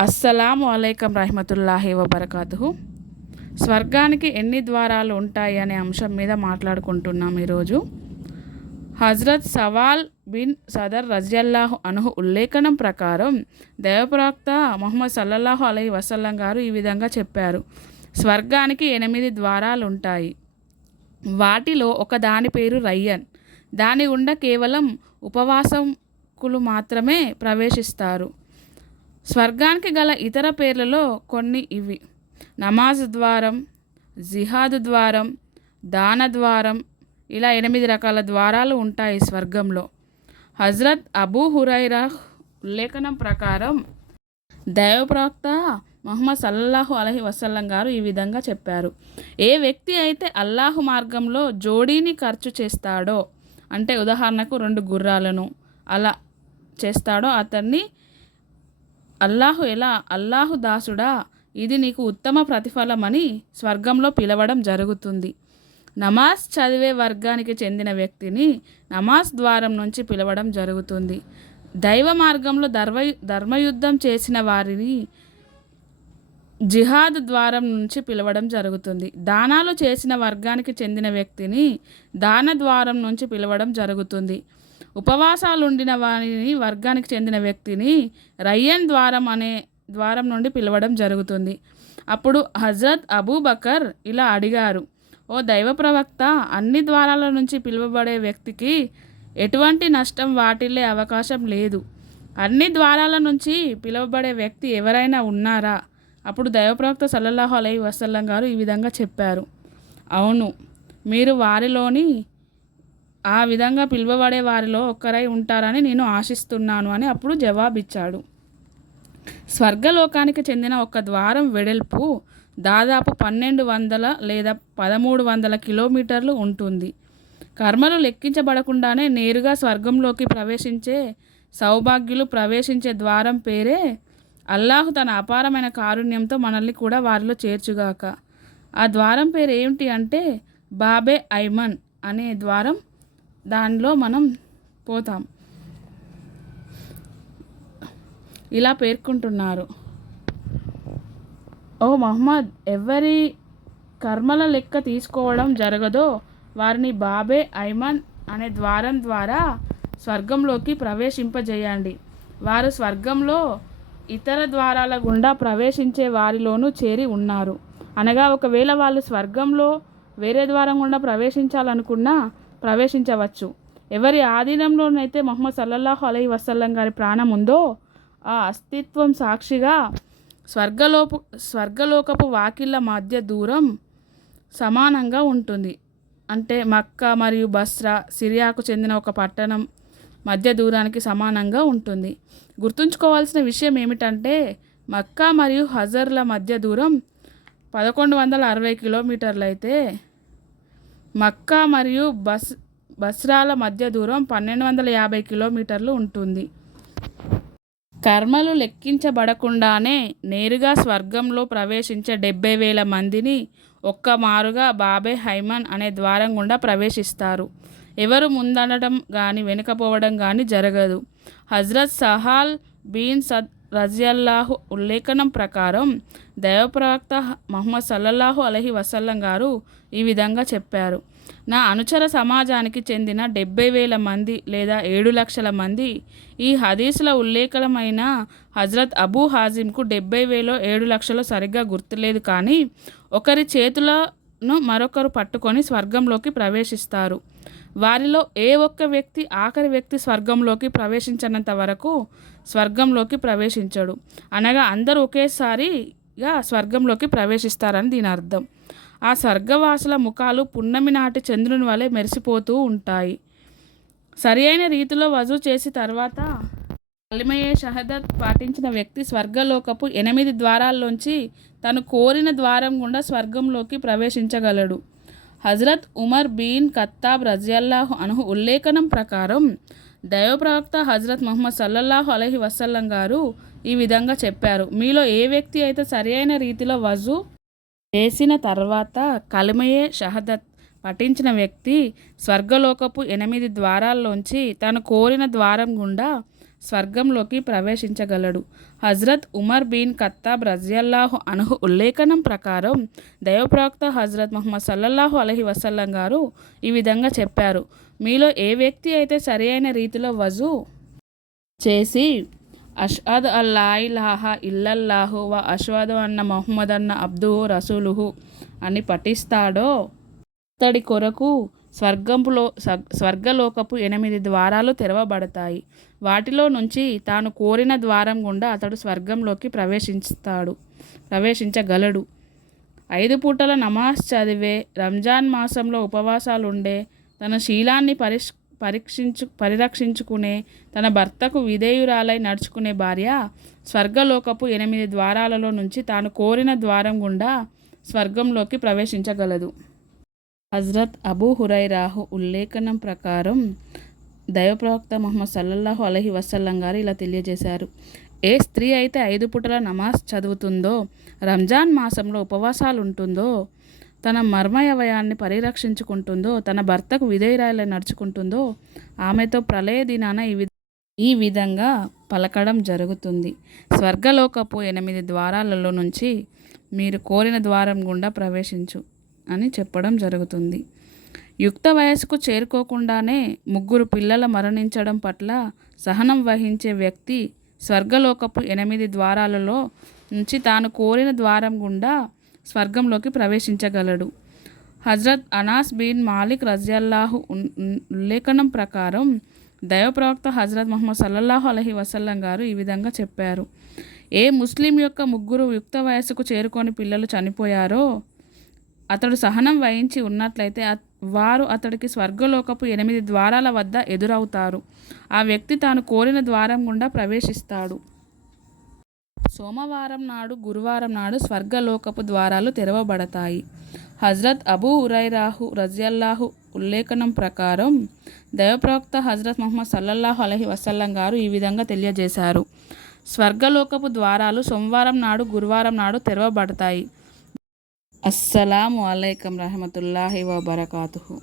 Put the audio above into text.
అస్సలాము అలైకం రహమతుల్లాహి వబర్కాతు స్వర్గానికి ఎన్ని ద్వారాలు ఉంటాయి అనే అంశం మీద మాట్లాడుకుంటున్నాం ఈరోజు. హజరత్ సవాల్ బిన్ సదర్ రజల్లాహు అనుహు ఉల్లేఖనం ప్రకారం దేవప్రవక్త మొహమ్మద్ సల్లల్లాహు అలై వసల్లం గారు ఈ విధంగా చెప్పారు. స్వర్గానికి ఎనిమిది ద్వారాలు ఉంటాయి. వాటిలో ఒక దాని పేరు రయ్యన్. దాని గుండా కేవలం ఉపవాసకులు మాత్రమే ప్రవేశిస్తారు. స్వర్గానికి గల ఇతర పేర్లలో కొన్ని ఇవి. నమాజ్ ద్వారం జిహాద్ ద్వారం దాన ద్వారం ఇలా ఎనిమిది రకాల ద్వారాలు ఉంటాయి స్వర్గంలో. హజ్రత్ అబూ హురైరా ఉల్లేఖనం ప్రకారం దైవప్రవక్త మొహమ్మద్ సల్లల్లాహు అలహి వసల్లం గారు ఈ విధంగా చెప్పారు. ఏ వ్యక్తి అయితే అల్లాహు మార్గంలో జోడీని ఖర్చు చేస్తాడో అంటే ఉదాహరణకు రెండు గుర్రాలను అలా చేస్తాడో అతన్ని అల్లాహు ఎలా? అల్లాహు దాసుడా? ఇది నీకు ఉత్తమ ప్రతిఫలమని స్వర్గంలో పిలవడం జరుగుతుంది. నమాజ్ చదివే వర్గానికి చెందిన వ్యక్తిని నమాజ్ ద్వారం నుంచి పిలవడం జరుగుతుంది. దైవ మార్గంలో ధర్మ ధర్మయుద్ధం చేసిన వారిని జిహాద్ ద్వారం నుంచి పిలవడం జరుగుతుంది. దానాలు చేసిన వర్గానికి చెందిన వ్యక్తిని దాన ద్వారం నుంచి పిలవడం జరుగుతుంది. ఉపవాసాలుండిన వారిని వర్గానికి చెందిన వ్యక్తిని రయ్యన్ ద్వారం అనే ద్వారం నుండి పిలవడం జరుగుతుంది. అప్పుడు హజరత్ అబూబకర్ ఇలా అడిగారు ఓ దైవ ప్రవక్త అన్ని ద్వారాల నుంచి పిలువబడే వ్యక్తికి ఎటువంటి నష్టం వాటిల్లే అవకాశం లేదు. అన్ని ద్వారాల నుంచి పిలువబడే వ్యక్తి ఎవరైనా ఉన్నారా? అప్పుడు దైవప్రవక్త సల్లల్లాహు అలై వసల్లం గారు ఈ విధంగా చెప్పారు అవును మీరు వారిలోని ఆ విధంగా పిలువబడే వారిలో ఒక్కరై ఉంటారని నేను ఆశిస్తున్నాను అని అప్పుడు జవాబిచ్చాడు. స్వర్గలోకానికి చెందిన ఒక ద్వారం వెడల్పు దాదాపు పన్నెండు వందల లేదా పదమూడు వందల కిలోమీటర్లు ఉంటుంది. కర్మలు లెక్కించబడకుండానే నేరుగా స్వర్గంలోకి ప్రవేశించే సౌభాగ్యులు ప్రవేశించే ద్వారం పేరే అల్లాహు తన అపారమైన కారుణ్యంతో మనల్ని కూడా వారిలో చేర్చుగాక. ఆ ద్వారం పేరు ఏమిటి అంటే బాబే ఐమన్ అనే ద్వారం దానిలో మనం పోతాం. ఇలా పేర్కొంటున్నారు. ఓ మహమ్మద్ ఎవరి కర్మల లెక్క తీసుకోవడం జరగదో వారిని బాబే ఐమన్ అనే ద్వారం ద్వారా స్వర్గంలోకి ప్రవేశింపజేయండి. వారు స్వర్గంలో ఇతర ద్వారాల గుండా ప్రవేశించే వారిలోనూ చేరి ఉన్నారు. అనగా ఒకవేళ వాళ్ళు స్వర్గంలో వేరే ద్వారం గుండా ప్రవేశించాలనుకున్నా ప్రవేశించవచ్చు. ఎవరి ఆధీనంలోనైతే మొహమ్మద్ సల్లల్లాహు అలై వసల్లం గారి ప్రాణం ఉందో ఆ అస్తిత్వం సాక్షిగా స్వర్గలోపు స్వర్గలోకపు వాకిళ్ళ మధ్య దూరం సమానంగా ఉంటుంది. అంటే మక్క మరియు బస్రా సిరియాకు చెందిన ఒక పట్టణం మధ్య దూరానికి సమానంగా ఉంటుంది. గుర్తుంచుకోవాల్సిన విషయం ఏమిటంటే మక్కా మరియు హజర్ల మధ్య దూరం పదకొండు వందల అరవై కిలోమీటర్లు అయితే మక్కా మరియు బస్ బస్రాల మధ్య దూరం పన్నెండు వందల యాభై కిలోమీటర్లు ఉంటుంది. కర్మలు లెక్కించబడకుండానే నేరుగా స్వర్గంలో ప్రవేశించే డెబ్బై వేల మందిని ఒక్క మారుగా బాబే హైమన్ అనే ద్వారం గుండా ప్రవేశిస్తారు. ఎవరు ముందనడం కానీ వెనుకపోవడం కానీ జరగదు. హజ్రత్ సహాల్ బీన్ సద్ రజియల్లాహు ఉల్లేఖనం ప్రకారం దైవప్రవక్త మహమ్మద్ సల్లల్లాహు అలహి వసల్లం గారు ఈ విధంగా చెప్పారు. నా అనుచర సమాజానికి చెందిన డెబ్బై వేల మంది లేదా ఏడు లక్షల మంది ఈ హదీసుల ఉల్లేఖనమైన హజరత్ అబూ హాజింకు డెబ్బై వేలో ఏడు లక్షలు సరిగ్గా గుర్తులేదు కానీ ఒకరి చేతులను మరొకరు పట్టుకొని స్వర్గంలోకి ప్రవేశిస్తారు. వారిలో ఏ ఒక్క వ్యక్తి ఆఖరి వ్యక్తి స్వర్గంలోకి ప్రవేశించినంత వరకు స్వర్గంలోకి ప్రవేశించడు. అనగా అందరూ ఒకేసారిగా స్వర్గంలోకి ప్రవేశిస్తారని దీని అర్థం. ఆ స్వర్గవాసుల ముఖాలు పున్నమి నాటి చంద్రుని వలె మెరిసిపోతూ ఉంటాయి. సరి అయిన రీతిలో వజూ చేసి తర్వాత కలిమయే షహదత్ పాటించిన వ్యక్తి స్వర్గలోకపు ఎనిమిది ద్వారాల్లోంచి తను కోరిన ద్వారం గుండా స్వర్గంలోకి ప్రవేశించగలడు. హజరత్ ఉమర్ బీన్ ఖత్తాబ్ రజియల్లాహు అనుహు ఉల్లేఖనం ప్రకారం దైవప్రవక్త హజరత్ మొహమ్మద్ సల్లల్లాహు అలహి వసల్లం గారు ఈ విధంగా చెప్పారు. మీలో ఏ వ్యక్తి అయితే సరియైన రీతిలో వజు చేసిన తర్వాత కలిమయే షహదత్ పఠించిన వ్యక్తి స్వర్గలోకపు ఎనిమిది ద్వారాల్లోంచి తను కోరిన ద్వారం గుండా స్వర్గంలోకి ప్రవేశించగలడు. హజ్రత్ ఉమర్ బిన్ ఖత్తాబ్ రజియల్లాహు అనుహు ఉల్లేఖనం ప్రకారం దైవప్రవక్త హజ్రత్ మహమ్మద్ సల్లల్లాహు అలహి వసల్లం గారు ఈ విధంగా చెప్పారు. మీలో ఏ వ్యక్తి అయితే సరి అయిన రీతిలో వజు చేసి అష్అద్ అల్లాహ ఇల్లల్లాహు వ అష్వాదు అన్న మొహమ్మద్ అన్న అబ్దు రసూలుహు అని పఠిస్తాడో అతడి కొరకు స్వర్గంలో స్వర్గలోకపు ఎనిమిది ద్వారాలు తెరవబడతాయి. వాటిలో నుంచి తాను కోరిన ద్వారం గుండా అతడు స్వర్గంలోకి ప్రవేశిస్తాడు ప్రవేశించగలడు. ఐదు పూటల నమాజ్ చదివే రంజాన్ మాసంలో ఉపవాసాలు ఉండే తన శీలాన్ని పరిష్ పరీక్షించు పరిరక్షించుకునే తన భర్తకు విధేయురాలై నడుచుకునే భార్య స్వర్గలోకపు ఎనిమిది ద్వారాలలో నుంచి తాను కోరిన ద్వారం గుండా స్వర్గంలోకి ప్రవేశించగలదు. హజ్రత్ అబూ హురైరాహు ఉల్లేఖనం ప్రకారం దైవప్రవక్త మొహమ్మద్ సల్లల్లాహు అలహి వసల్లం గారు ఇలా తెలియజేశారు. ఏ స్త్రీ అయితే ఐదు పుటల నమాజ్ చదువుతుందో రంజాన్ మాసంలో ఉపవాసాలు ఉంటుందో తన మర్మయవయాన్ని పరిరక్షించుకుంటుందో తన భర్తకు విధేయురాయలు నడుచుకుంటుందో ఆమెతో ప్రళయ దినాన ఈ ఈ విధంగా పలకడం జరుగుతుంది. స్వర్గలోకపు ఎనిమిది ద్వారాలలో నుంచి మీరు కోరిన ద్వారం గుండా ప్రవేశించు అని చెప్పడం జరుగుతుంది. యుక్త వయస్సుకు చేరుకోకుండానే ముగ్గురు పిల్లల మరణించడం పట్ల సహనం వహించే వ్యక్తి స్వర్గలోకపు ఎనిమిది ద్వారాలలో నుంచి తాను కోరిన ద్వారం గుండా స్వర్గంలోకి ప్రవేశించగలడు. హజ్రత్ అనాస్ బిన్ మాలిక్ రజల్లాహు ఉల్లేఖనం ప్రకారం దైవప్రవక్త హజ్రత్ మహమ్మద్ సల్లల్లాహు అలహి వసల్లం గారు ఈ విధంగా చెప్పారు. ఏ ముస్లిం యొక్క ముగ్గురు యుక్త వయస్సుకు చేరుకొని పిల్లలు చనిపోయారో అతడు సహనం వహించి ఉన్నట్లయితే వారు అతడికి స్వర్గలోకపు ఎనిమిది ద్వారాల వద్ద ఎదురవుతారు. ఆ వ్యక్తి తాను కోరిన ద్వారం గుండా ప్రవేశిస్తాడు. సోమవారం నాడు గురువారం నాడు స్వర్గలోకపు ద్వారాలు తెరవబడతాయి. హజ్రత్ అబూ ఉరైరాహు రజల్లాహు ఉల్లేఖనం ప్రకారం దైవప్రవక్త హజ్రత్ మహమ్మద్ సల్లల్లాహు అలహి వసల్లం గారు ఈ విధంగా తెలియజేశారు. స్వర్గలోకపు ద్వారాలు సోమవారం నాడు గురువారం నాడు తెరవబడతాయి. அஸ்ஸலாம் வலைக்கம் ரஹமத்துல்லாஹி வபரகாத்துஹூ